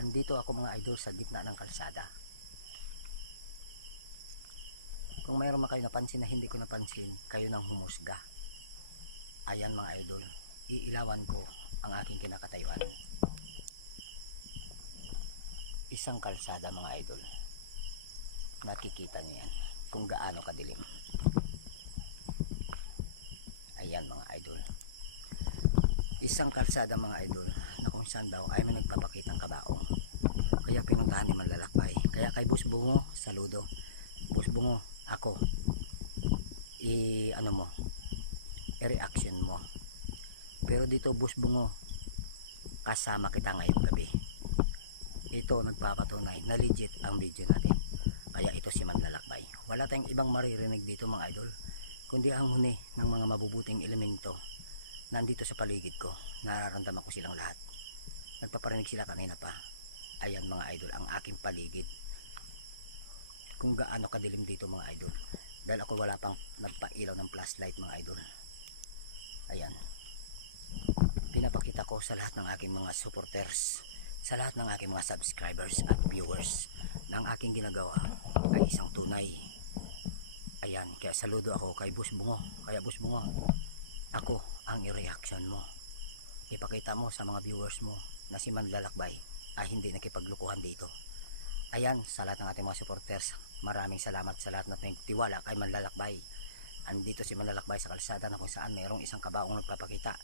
Andito ako mga idol sa gitna ng kalsada. Kung mayroon kayo napansin na hindi ko napansin, kayo nang humusga. Ayan mga idol, iilawan ko ang aking kinakatayuan. Isang kalsada mga idol. Nakikita niyo yan kung gaano kadilim. Ayan mga idol. Isang kalsada mga idol na kung saan daw ay may nagpapakitang kabaong. Kaya pinuntahan ni Manlalakbay. Kaya kay Boss Bungo, saludo. Boss Bungo, ako. I-reaction mo. Pero dito Boss Bungo, kasama kita ngayong gabi. Ito nagpapatunay na legit ang video natin. Kaya ito si Manlalakbay. Wala tayong ibang maririnig dito mga idol, kundi ang huni ng mga mabubuting elemento. Nandito sa paligid ko, nararamdaman ko silang lahat. Nagpaparinig sila kanina pa. Ayan mga idol, ang aking paligid. Kung gaano kadilim dito mga idol. Dahil ako wala pang nagpailaw ng flashlight mga idol. Ayan. Pinapakita ko sa lahat ng aking mga supporters, sa lahat ng aking mga subscribers at viewers, na ang aking ginagawa ay isang tunay. Ayan, kaya saludo ako kay Boss Bungo. Kaya Boss Bungo, ako ang i-reaction mo. Ipakita mo sa mga viewers mo na si Manlalakbay ay hindi nakipaglukuhan dito. Ayan, sa lahat ng ating mga supporters, maraming salamat sa lahat na tiwala kay Manlalakbay. Andito si Manlalakbay sa kalsada na kung saan mayroong isang kabaong nagpapakita.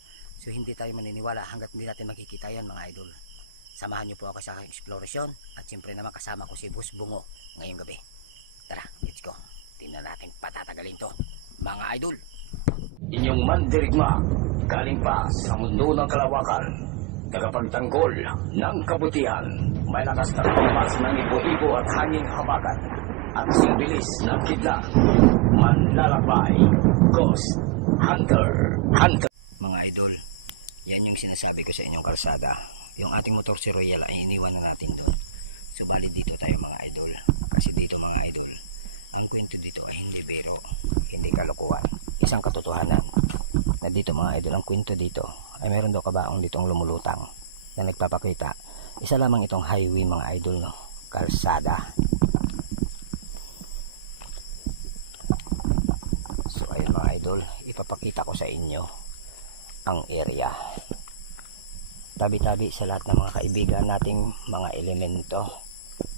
So hindi tayo maniniwala hanggat hindi natin makikita yan mga idol. Samahan niyo po ako sa aking exploration at siyempre naman kasama ko si Boss Bungo ngayong gabi. Tara, let's go. Tingnan natin patatagalin to mga idol. Inyong mandirigma, galing pa sa mundo ng kalawakan, tagapagtanggol ng kabutihan, may lakas na pagpas ng ibo-ibo at hanging habagat, at singbilis ng kidlat, Manlalakbay, Ghost Hunter. Mga idol, yan yung sinasabi ko sa inyong kalsada. Yung ating motor si Royal ay iniwan na natin doon. Subalit dito tayo mga idol. Kasi dito mga idol, ang kwento dito ay hindi biro, hindi kalokohan. Isang katotohanan na dito mga idol, ang kwento dito ay meron daw kabaong ditong lumulutang na nagpapakita. Isa lamang itong highway mga idol, no? Kalsada. So ayun mga idol, ipapakita ko sa inyo ang area. Tabi-tabi sa lahat ng mga kaibigan nating mga elemento.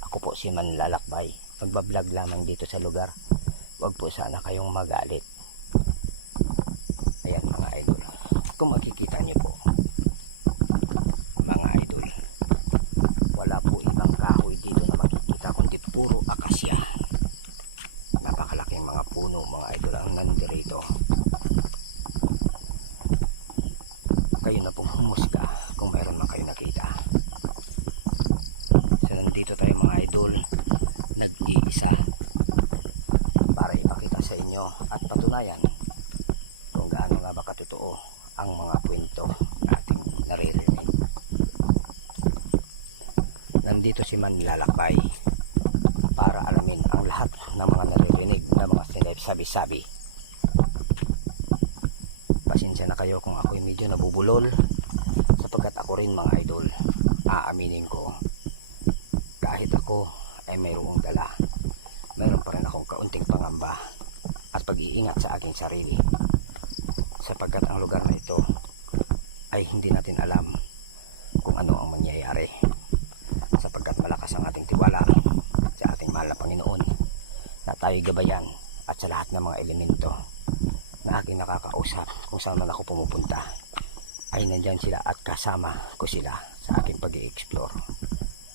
Ako po si Manlalakbay. Magbablog lamang dito sa lugar. Huwag po sana kayong magalit. Ayan mga idol. Kung makikita niyo po, mga idol, wala po ibang kahoy dito na makikita kundi puro akasya. Napakalaking mga puno mga idol ang nandirito. Kayo na pong humusga kung mayroon man kayo nakita. So nandito tayo mga idol, nag-iisa, para ipakita sa inyo at patunayan kung gaano nga ba katotoo ang mga kwento ating naririnig. Nandito si Manlalakbay para alamin ang lahat ng mga naririnig na mga sinasabi-sabi. Pasensya na kayo kung ako'y medyo nabubulol, sapagkat ako rin mga idol, aaminin ko, kahit ako ay mayroong dala, mayroon pa rin akong kaunting pangamba at pag-iingat sa aking sarili, sapagkat ang lugar na ito ay hindi natin alam kung ano ang mangyayari, sapagkat malakas ang ating tiwala sa ating mahal na Panginoon na tayo'y gabayan, at sa lahat ng mga elemento na aking nakakausap kung saan man ako pumupunta ay nandyan sila at kasama ko sila sa aking pag-i-explore,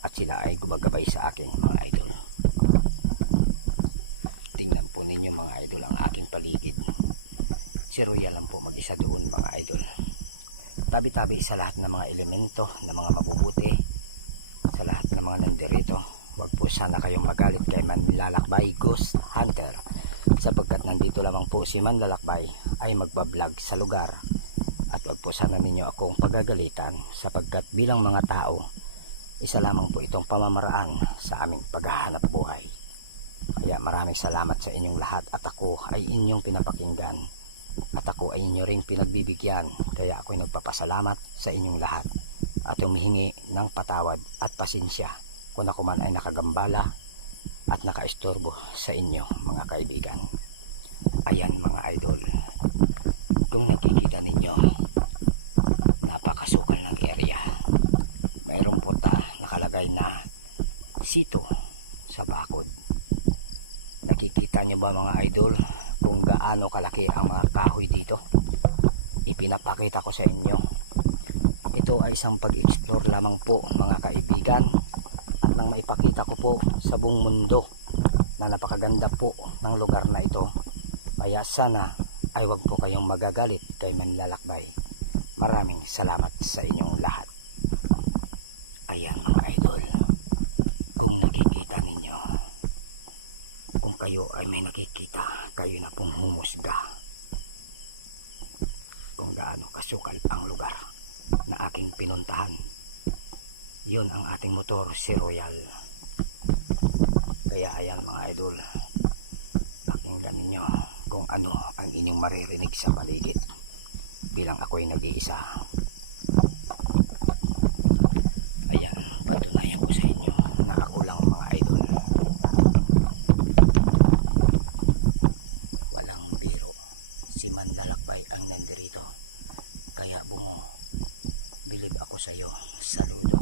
at sila ay gumagabay sa aking mga idol. Tingnan po ninyo mga idol ang aking paligid. Si Royal lang po mag-isa doon mga idol. Tabi-tabi sa lahat ng mga elemento na mga mabubuti, sa lahat ng mga nandirito. Huwag po sana kayong magalit kay Manlalakbay Ghost Hunter, sapagkat nandito lamang po si Manlalakbay ay magbablog sa lugar. At wag po sana ninyo akong pagagalitan, sapagkat bilang mga tao, isa lamang po itong pamamaraan sa aming paghahanap buhay. Kaya maraming salamat sa inyong lahat, at ako ay inyong pinapakinggan, at ako ay inyo ring pinagbibigyan. Kaya ako'y nagpapasalamat sa inyong lahat. at humihingi ng patawad at pasensya kung ako man ay nakagambala at nakaistorbo sa inyo mga kaibigan. Ayan mga idol, kung nakikita ninyo, napakasukal ng area. Mayroong punta nakalagay na sito sa bakod. Nakikita nyo ba mga idol kung gaano kalaki ang mga kahoy dito? Ipinapakita ko sa inyo. Ito ay isang pag-explore lamang po mga kaibigan, at nang maipakita ko po sa buong mundo na napakaganda po ng lugar na ito. Kaya sana ay wag po kayong magagalit kay Manlalakbay. Maraming salamat sa inyong lahat. Ayan mga idol, kung nakikita ninyo, kung kayo ay may nakikita, kayo na pong humusga kung gaano kasukal ang lugar na aking pinuntahan. Yun ang ating motor, si Royal. Kaya ayan mga idol, pakinggan ninyo kung ano ang inyong maririnig sa paligid bilang ako'y nag-iisa. Ayan, patunayan ko sa inyo na ako lang mga idol. Walang biro, si Manlalakbay ang nandirito. Kaya bungo, bilib ako sa iyo, saludo.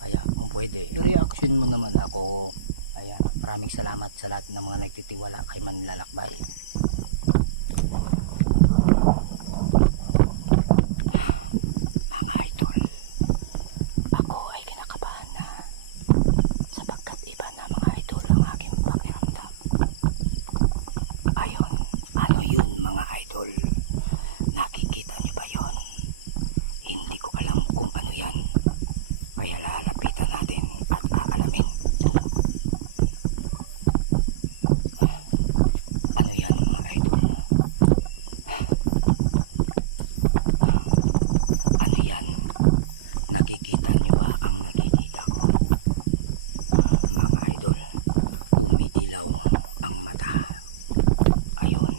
Kaya kung pwede, i-reaction mo naman ako. Ayan, maraming salamat sa lahat ng mga nagtitiwala kay Manlalakbay. Mga idol, ako ay kinakabahan na sapagkat iba na mga idol ang aking pakiramdam. Ayon, ano yun mga idol? Nakikita nyo ba yun? Hindi ko alam kung ano yan. Kaya lalapitan natin at aalamin. Ano yan mga idol? Ano yan? Nakikita nyo ba ang nakikita ko? Mga idol, umidilaw ang mata. Ayun,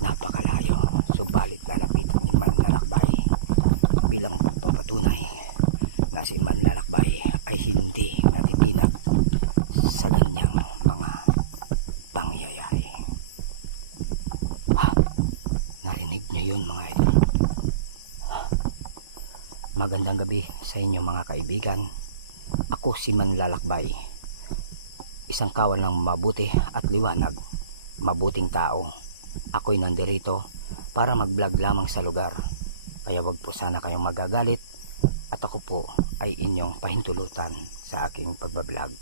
napakalayo. Subalit lalapitan ni Manlalakbay bilang papatunay na si Manlalakbay ay hindi natitinag sa ganyang mga pangyayari. Narinig niyo yun mga idol? Magandang gabi sa inyo mga kaibigan. Ako si Manlalakbay, isang kawal ng mabuti at liwanag, mabuting tao. Ako'y nandirito para mag-vlog lamang sa lugar. Kaya wag po sana kayong magagalit at ako po ay inyong pahintulutan sa aking pagbablog.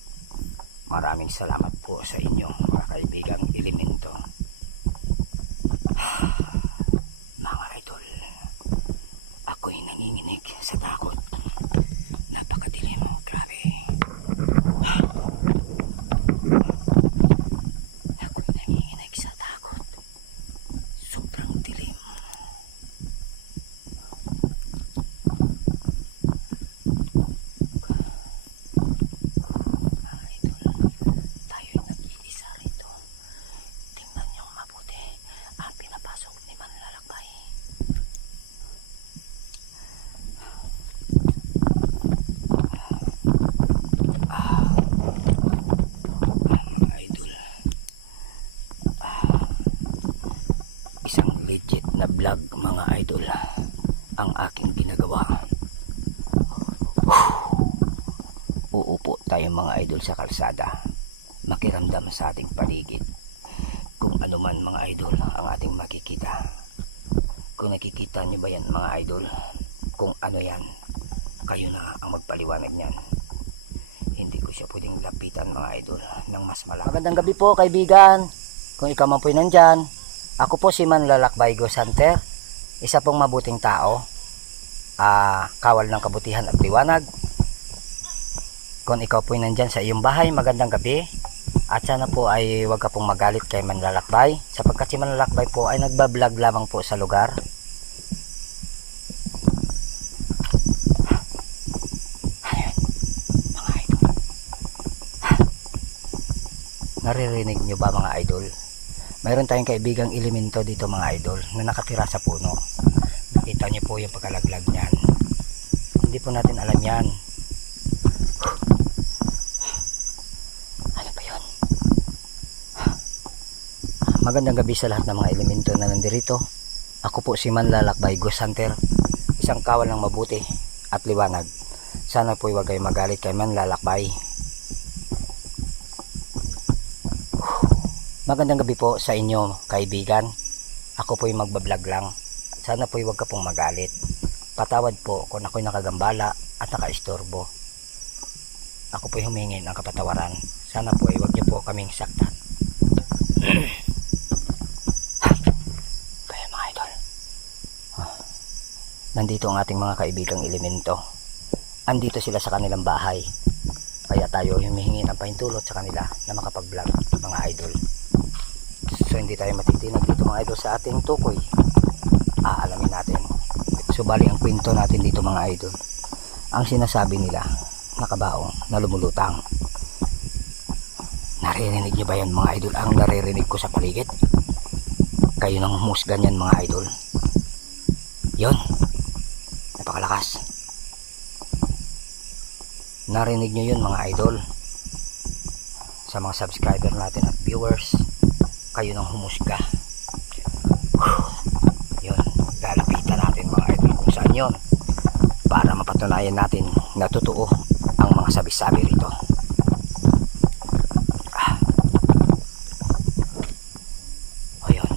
Maraming salamat po sa inyo mga kaibigang elemento. Mga idol, ako'y nanginginig sa takot. Napakadilim, grabe. Ako'y nanginginig sa takot. Sobrang dilim. Mga idol, tayo'y nag-iisa rito. Tingnan niyo mabuti ang pinapasok ni Manlalakbay. Mga idol, isang legit na vlog mga idol ang aking ginagawa. Uupo tayo mga idol sa kalsada, makiramdam sa ating paligid kung ano man mga idol ang ating makikita. Kung nakikita nyo ba yan mga idol, kung ano yan, kayo na ang magpaliwanag niyan. Hindi ko siya pwedeng lapitan mga idol ng mas malaki. Magandang gabi po kaibigan. Kung ikaw man po'y nandyan, ako po si Manlalakbay Ghost Hunter, isa pong mabuting tao, kawal ng kabutihan at liwanag. Kung ikaw po'y nandyan sa iyong bahay, magandang gabi. At sana po ay huwag ka pong magalit kay Manlalakbay, sapagkat si Manlalakbay po ay nagbablog lamang po sa lugar. Ayun, mga idol. Naririnig nyo ba mga idol? Mayroon tayong kaibigang elemento dito mga idol na nakatira sa puno. Nakita nyo po yung pagkalaglag niyan. Hindi po natin alam yan. Ano ba yun? Magandang gabi sa lahat ng mga elemento na nandirito. Ako po si Manlalakbay Ghost Hunter, isang kawal ng mabuti at liwanag. Sana po huwag kayo magalit kay Manlalakbay. Magandang gabi po sa inyo, kaibigan. Ako po'y magbablog lang. Sana po'y huwag ka pong magalit. Patawad po kung ako'y nakagambala at nakaistorbo. Ako po'y humingi ng kapatawaran. Sana po'y huwag niyo po kaming saktan. Kaya mga idol, nandito ang ating mga kaibigang elemento. Andito sila sa kanilang bahay. Kaya tayo humihingi ng pahintulot sa kanila na makapag-vlog, mga idol. So hindi tayo matitinag dito mga idol sa ating tukoy. Aalamin natin. So bali ang kwento natin dito mga idol, ang sinasabi nila nakabaong na lumulutang. Naririnig nyo ba yan mga idol? Ang naririnig ko sa paligid, kayo nang humusgan yan mga idol. Yon, napakalakas. Narinig nyo yun mga idol. Sa mga subscriber natin at viewers, kayo nang humusga. Yun, lalapitan natin mga idol kung saan yun, para mapatunayan natin na totoo ang mga sabi-sabi rito. O yun,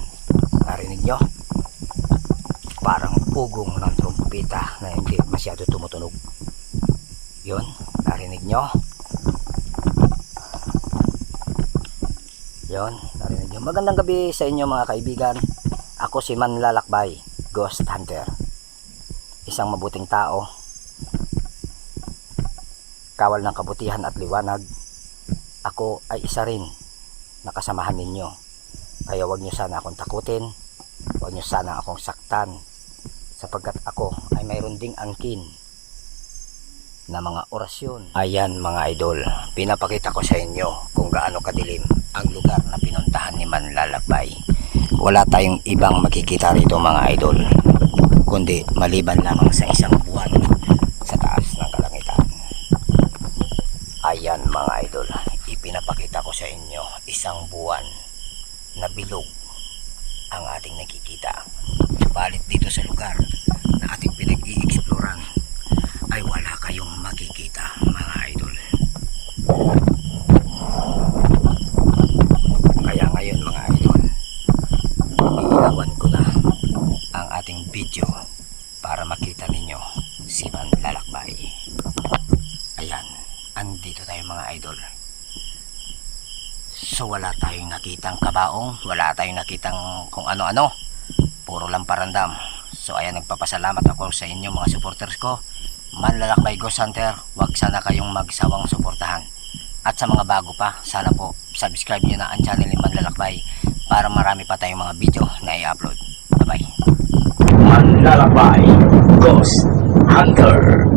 narinig nyo? Parang ugong ng trumpeta na hindi masyado tumutunog. Yun, narinig nyo? Yun, narinig nyo. Magandang gabi sa inyo mga kaibigan. Ako si Manlalakbay Ghost Hunter, isang mabuting tao, kawal ng kabutihan at liwanag. Ako ay isa rin na kasamahan ninyo. Kaya huwag nyo sana akong takutin, huwag nyo sana akong saktan, sapagkat ako ay mayroon ding angkin na mga orasyon. Ayan mga idol, pinapakita ko sa inyo kung gaano kadilim ang lugar na pinuntahan ni Manlalakbay. Wala tayong ibang makikita rito mga idol, kundi maliban lamang sa isang buwan sa taas ng kalangitan. Ayan mga idol, ipinapakita ko sa inyo isang buwan na bilog ang ating nakikita. Balit dito sa lugar na ating pinag-i-exploran ay wala kayong makikita mga idol. Kaya ngayon mga idol, iilawan ko na ang ating video para makita ninyo si Manlalakbay. Ayan, andito tayo mga idol. So wala tayong nakitang kabaong, wala tayong nakitang kung ano-ano, puro lang parandam. So ayan, nagpapasalamat ako sa inyo mga supporters ko. Manlalakbay Ghost Hunter, wag sana kayong magsawang suportahan. At sa mga bago pa, sana po subscribe nyo na ang channel ni Manlalakbay para marami pa tayong mga video na i-upload. Bye bye. Manlalakbay Ghost Hunter.